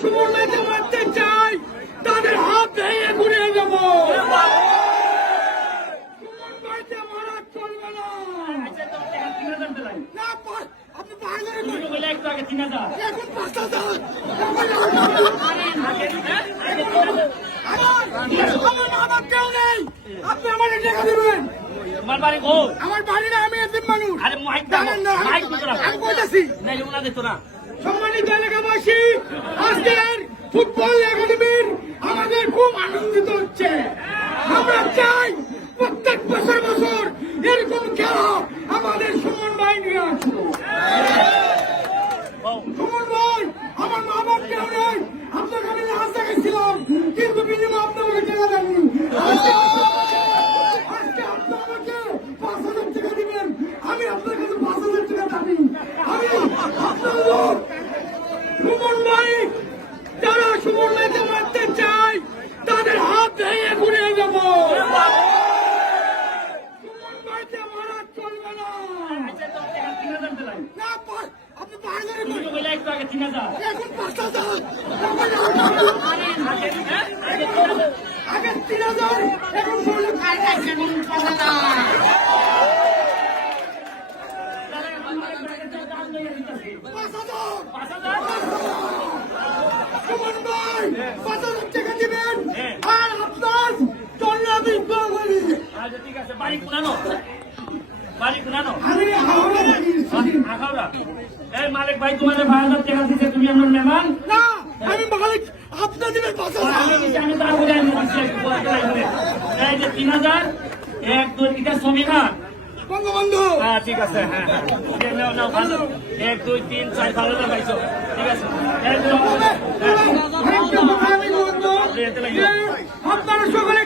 সুমন ভাইকে মারতে চাই তাদের হাত ভেঙে ঘুরিয়ে দেব। সুমন ভাইকে মারা চলবে না। না, আপনি পাগল এখন ৫,০০০ আমার কেউ নেই। আপনি আমার টাকা দেবেন। আমার বাড়ি গো, আমার বাড়ি না, আমি এতিম মানুষ। আরে মাইক জানেন না, মাইক আমি বলতেছি। না না দেখতো না। সম্মানিত এলাকাবাসী, আজকের ফুটবল একাডেমির আমাদের খুব আনন্দিত হচ্ছে। আমরা চাই প্রত্যেক বছর বছর এরকম খেলা আমাদের সুমন ভাই নিয়ে আসবো। সুমন ভাই, আমার মা বাপ কেউ নেই। আপনার কাছে রাস্তা গেছিলাম, কিন্তু বিনিময় আপনি আমাকে টাকা দেননি। আজকে আপনি আমাকে ৫,০০০ টাকা দিবেন। আমি আপনার কাছে ৫,০০০ টাকা দাবি। আমি আপনার লোক। সুমন ভাই, যারা সুমন ভাইকে মারতে চায় তাদের হাত ভেঙে ঘুরিয়ে দেব। সুমন ভাইকে মারা চলবে না। না, আপনি পাগল এখন ৫,০০০ আগে ৩,০০০ এখন ৫,০০০। সুমন ভাই ৫,০০০ টাকা দিবেন আর আপনার টন্না বিক্রি করি। আচ্ছা ঠিক আছে, বাড়ি কোনানো, বাড়ি কোনানো। আমি হাওড়া থাকি। আখাউড়া। এই মালিক ভাই তোমার ৫,০০০ টাকা দিতে, তুমি আমার মেহমান। না, আমি মালিক, আপনি দিবেন ৫,০০০। আমি তো আগে এই যে ৩,০০০ এক দুই এটা ছবি না। বঙ্গবন্ধু। হ্যাঁ ঠিক আছে, হ্যাঁ হ্যাঁ নাও নাও ভালো। ১ ২ ৩ ৪ ভালো না পাইছো, ঠিক আছে। আপনারা সকলে